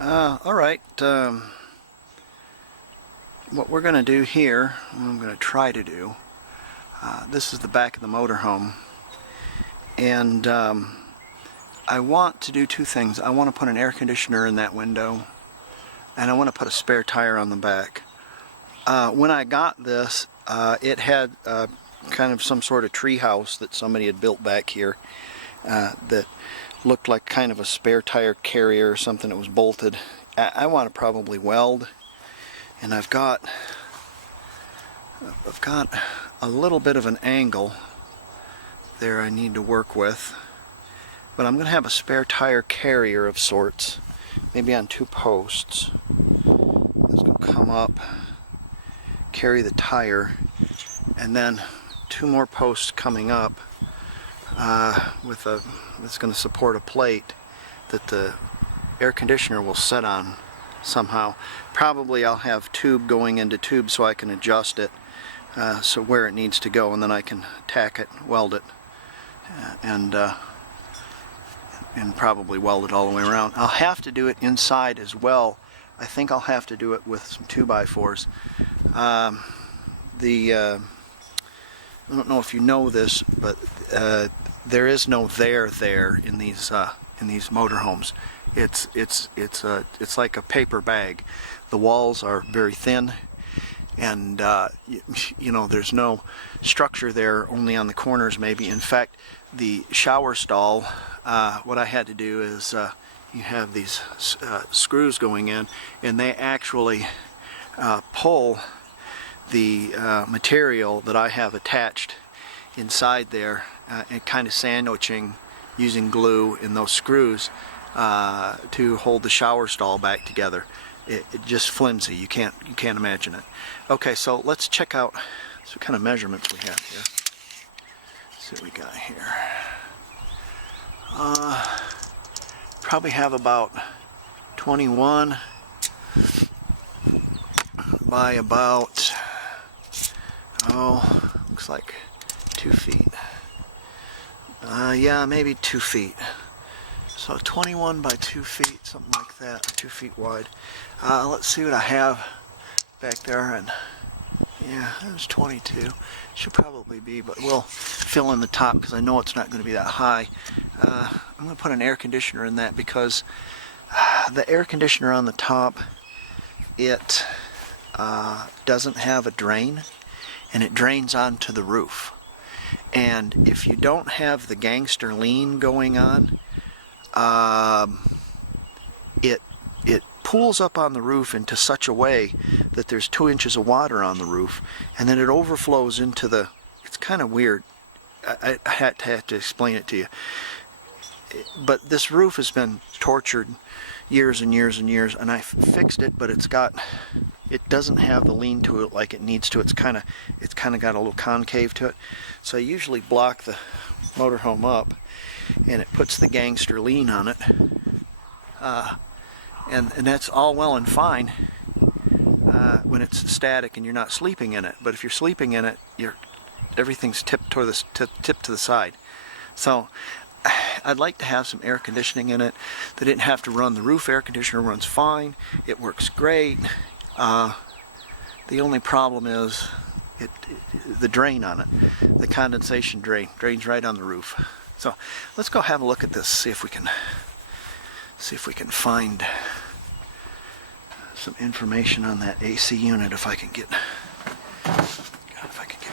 Alright, what we're going to do here, what I'm going to try to do, this is the back of the motorhome, and I want to do two things. I want to put an air conditioner in that window, and I want to put a spare tire on the back. When I got this, it had kind of some sort of tree house that somebody had built back here that looked like kind of a spare tire carrier or something that was bolted. I want to probably weld, and I've got a little bit of an angle there I need to work with, but I'm going to have a spare tire carrier of sorts, maybe on two posts. It's going to come up, carry the tire, and then two more posts coming up that's going to support a plate that the air conditioner will set on somehow. Probably I'll have tube going into tube so I can adjust it so where it needs to go, and then I can tack it, weld it, and probably weld it all the way around. I'll have to do it inside as well. I think I'll have to do it with some 2x4s. I don't know if you know this, but there is no there in these motorhomes. It's like a paper bag. The walls are very thin, and you know, there's no structure there, only on the corners maybe. In fact, the shower stall, what I had to do is you have these screws going in, and they actually pull the material that I have attached inside there and kind of sandwiching using glue in those screws to hold the shower stall back together. It just flimsy. You can't imagine it. Okay, so let's check out what kind of measurements we have here. Let's see what we got here. Probably have about 21 by about, looks like 2 feet. Yeah, maybe 2 feet. So 21 by 2 feet, something like that, 2 feet wide. Let's see what I have back there, and yeah, there's 22. Should probably be, but we'll fill in the top because I know it's not going to be that high. I'm going to put an air conditioner in that because the air conditioner on the top, it doesn't have a drain, and it drains onto the roof. And if you don't have the gangster lean going on, it pools up on the roof into such a way that there's 2 inches of water on the roof, and then it overflows into the, it's kind of weird. I had to explain it to you. But this roof has been tortured years and years and years, and I fixed it, but it doesn't have the lean to it like it needs to. It's kind of got a little concave to it. So I usually block the motorhome up, and it puts the gangster lean on it, and that's all well and fine when it's static and you're not sleeping in it. But if you're sleeping in it, everything's tipped to the side. So I'd like to have some air conditioning in it. They didn't have to run the roof. Air conditioner runs fine. It works great. The only problem is the drain on it. The condensation drains right on the roof. So let's go have a look at this. See if we can find some information on that AC unit. If I can get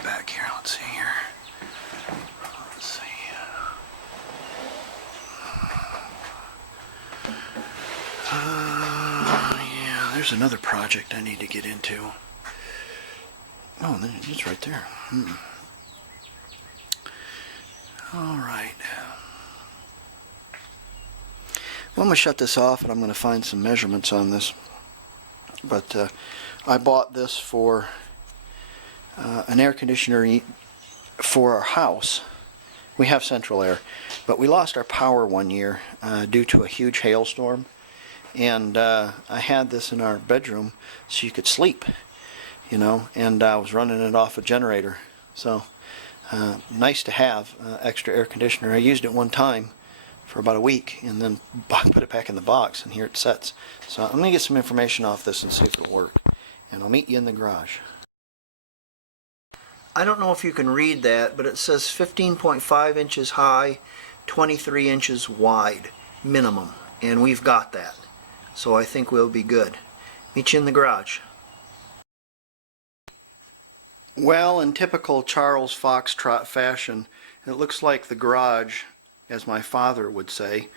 back here. Let's see here. Let's see. Yeah, there's another project I need to get into. Oh, it's right there. All right. Well, I'm going to shut this off, and I'm going to find some measurements on this. But I bought this for an air conditioner for our house. We have central air, but we lost our power one year due to a huge hailstorm. And I had this in our bedroom so you could sleep, you know, and I was running it off a generator. So nice to have extra air conditioner. I used it one time for about a week, and then put it back in the box, and here it sits. So I'm going to get some information off this and see if it'll work. And I'll meet you in the garage. I don't know if you can read that, but it says 15.5 inches high, 23 inches wide, minimum. And we've got that. So I think we'll be good. Meet you in the garage. Well, in typical Charles Foxtrot fashion, it looks like the garage, as my father would say,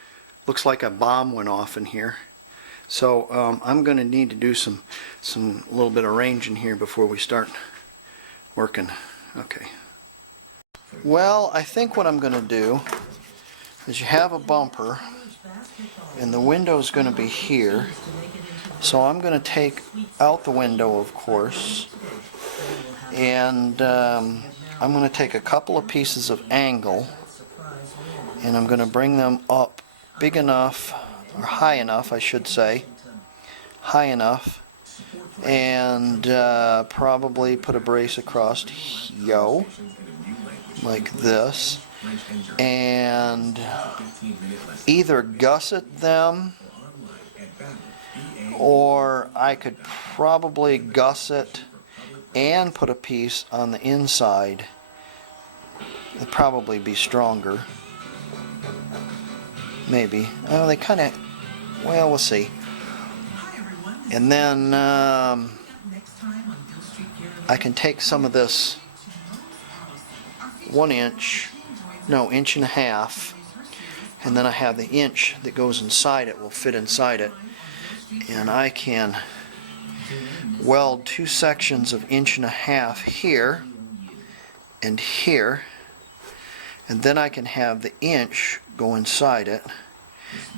looks like a bomb went off in here. So I'm going to need to do some little bit of arranging here before we start working. Okay. Well, I think what I'm going to do is you have a bumper, and the window's going to be here. So I'm going to take out the window, of course, and I'm going to take a couple of pieces of angle, and I'm going to bring them up big enough, or high enough, I should say, high enough, and probably put a brace across here, like this, and either gusset them, or I could probably gusset and put a piece on the inside. It'd probably be stronger. Maybe. Oh, they kind of, well, we'll see. And then I can take some of this 1 inch, no, 1.5 inches, and then I have the inch that goes inside it, will fit inside it, and I can weld 2 sections of 1.5 inches here and here, and then I can have the inch go inside it,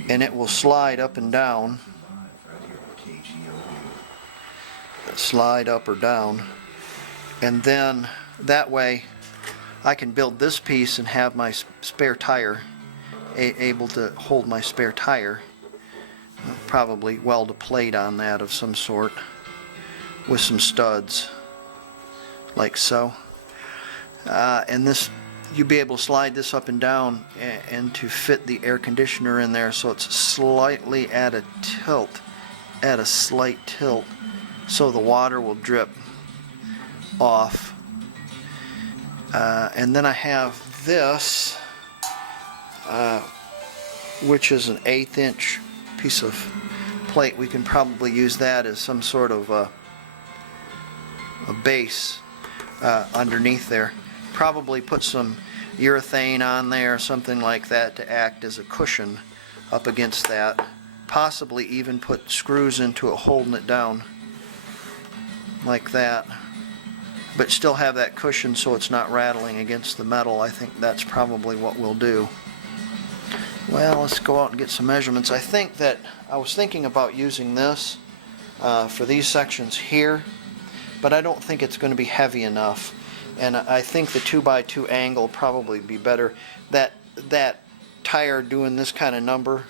and it will slide up and down, slide up or down, and then that way I can build this piece and have my spare tire able to hold my spare tire. I'll probably weld a plate on that of some sort with some studs, like so, and this, you'll be able to slide this up and down and to fit the air conditioner in there, so it's slightly at a tilt, at a slight tilt, so the water will drip off. And then I have this, which is an 1/8 inch piece of plate. We can probably use that as some sort of a base underneath there. Probably put some urethane on there, something like that, to act as a cushion up against that. Possibly even put screws into it holding it down like that, but still have that cushion so it's not rattling against the metal. I think that's probably what we'll do. Well, let's go out and get some measurements. I think that I was thinking about using this for these sections here, but I don't think it's going to be heavy enough, and I think the 2x2 angle probably be better. That tire doing this kind of number,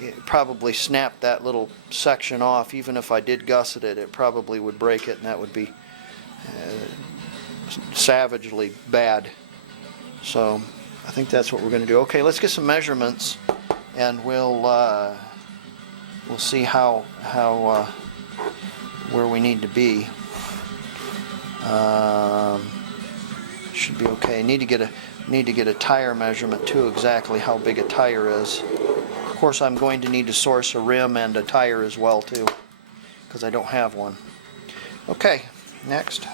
it probably snapped that little section off. Even if I did gusset it, it probably would break it, and that would be savagely bad. So I think that's what we're going to do. Okay, let's get some measurements, and we'll see how where we need to be. Should be okay. Need to get a tire measurement too, exactly how big a tire is. Of course, I'm going to need to source a rim and a tire as well too, because I don't have one. Okay, next.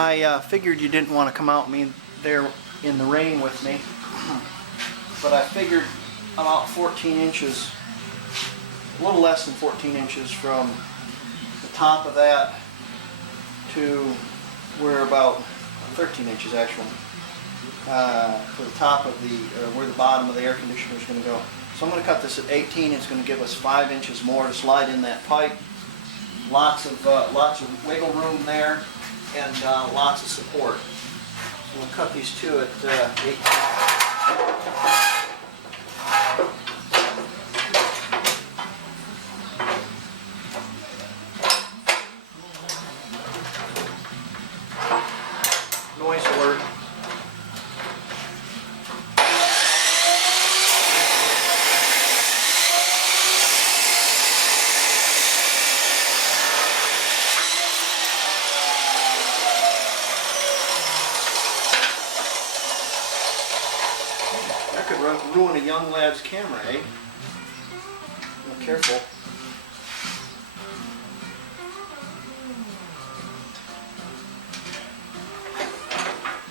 I figured you didn't want to come out there in the rain with me, but I figured about 14 inches, a little less than 14 inches from the top of that to where about 13 inches actually, to the top of the, where the bottom of the air conditioner is going to go. So I'm going to cut this at 18. It's going to give us 5 inches more to slide in that pipe. Lots of wiggle room there, and lots of support. So we'll cut these two at 18. Noise alert. That could ruin a young lad's camera, eh? Be careful.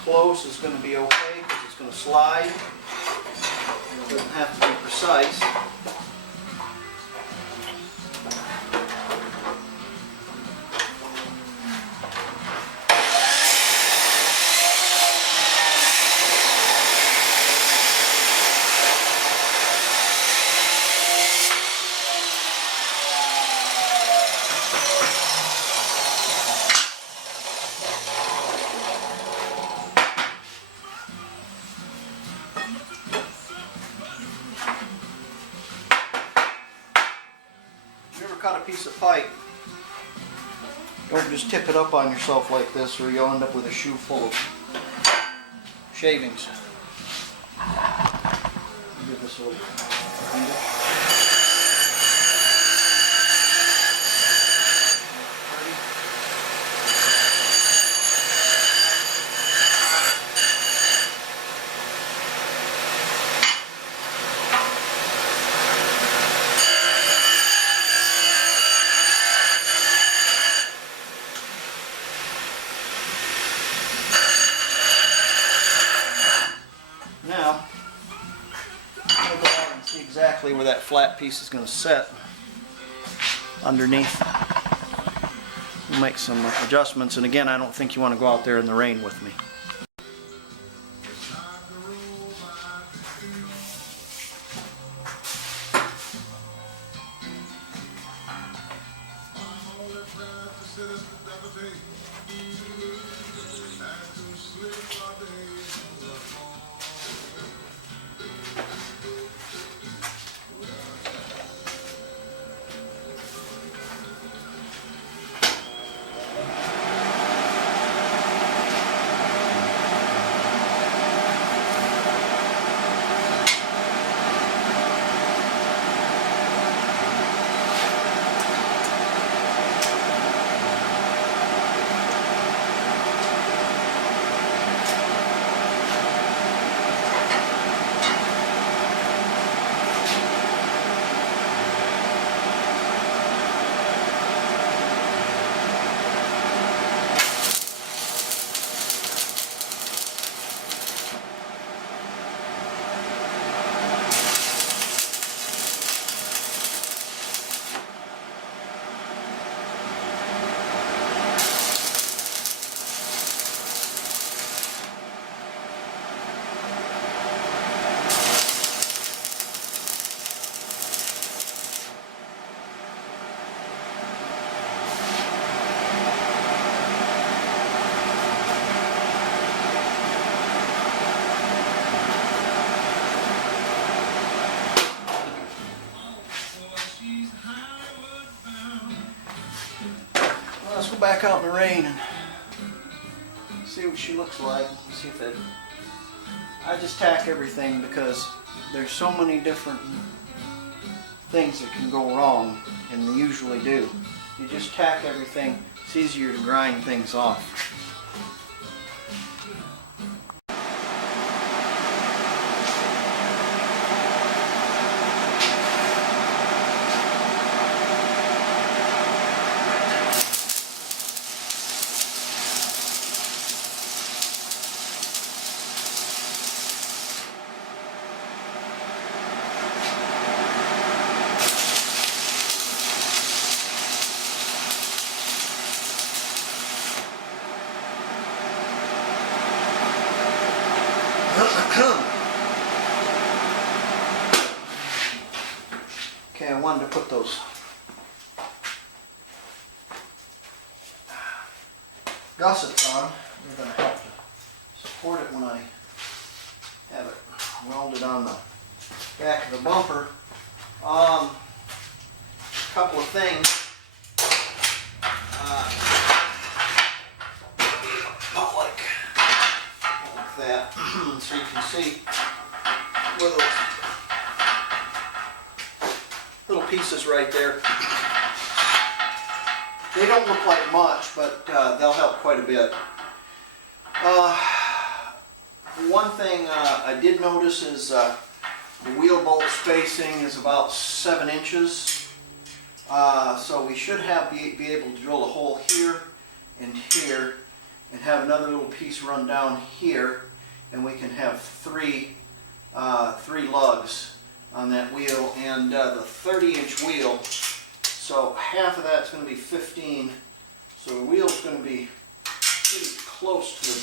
Close is going to be okay because it's going to slide. It doesn't have to be precise. Cut a piece of pipe, don't just tip it up on yourself like this or you'll end up with a shoe full of shavings. Give this a little behind it. Now, we'll go out and see exactly where that flat piece is going to set underneath. We'll make some adjustments, and again, I don't think you want to go out there in the rain with me. Let's go back out in the rain and see what she looks like. See if it. I just tack everything because there's so many different things that can go wrong, and they usually do. You just tack everything. It's easier to grind things off. to put those gussets on. They're going to help to support it when I have it welded on the back of the bumper. A couple of things. Not like that. So you can see where those little pieces right there. They don't look like much, but they'll help quite a bit. One thing I did notice is the wheel bolt spacing is about 7 inches. So we should be able to drill a hole here and here and have another little piece run down here, and we can have three lugs on that wheel, and the 30-inch wheel, so half of that's going to be 15, so the wheel's going to be pretty close to the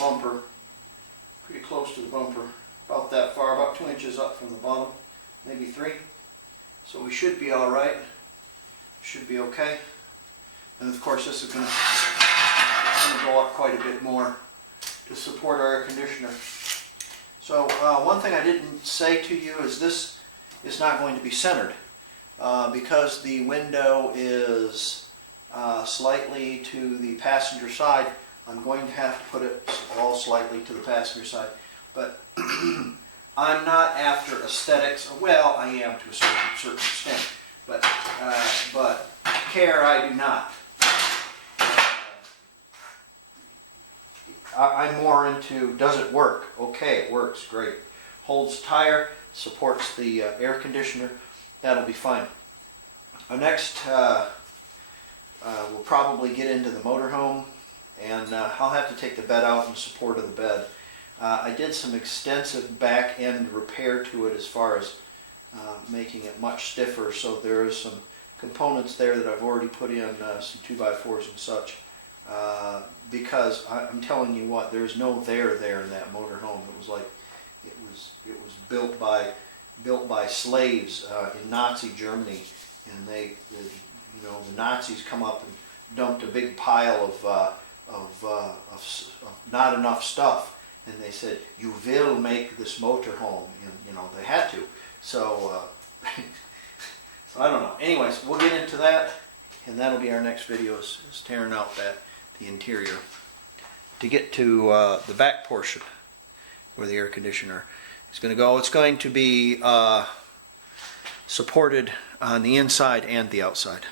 bumper, about that far, about 2 inches up from the bottom, maybe 3. So we should be all right, should be okay. And of course this is going to go up quite a bit more to support our air conditioner. So one thing I didn't say to you is this is not going to be centered. Because the window is slightly to the passenger side, I'm going to have to put it all slightly to the passenger side. But I'm not after aesthetics. Well, I am to a certain extent, but care I do not. I'm more into, does it work? Okay, it works, great. Holds tire, supports the air conditioner, that'll be fine. Next, we'll probably get into the motorhome, and I'll have to take the bed out in support of the bed. I did some extensive back end repair to it as far as making it much stiffer, so there is some components there that I've already put in, some 2x4s and such. Because I'm telling you what, there's no there in that motorhome. It was like it was built by slaves in Nazi Germany, and the Nazis come up and dumped a big pile of not enough stuff, and they said, "You will make this motorhome," and they had to. So so I don't know. Anyways, we'll get into that, and that'll be our next video is tearing out the interior. To get to the back portion where the air conditioner is going to go, it's going to be supported on the inside and the outside.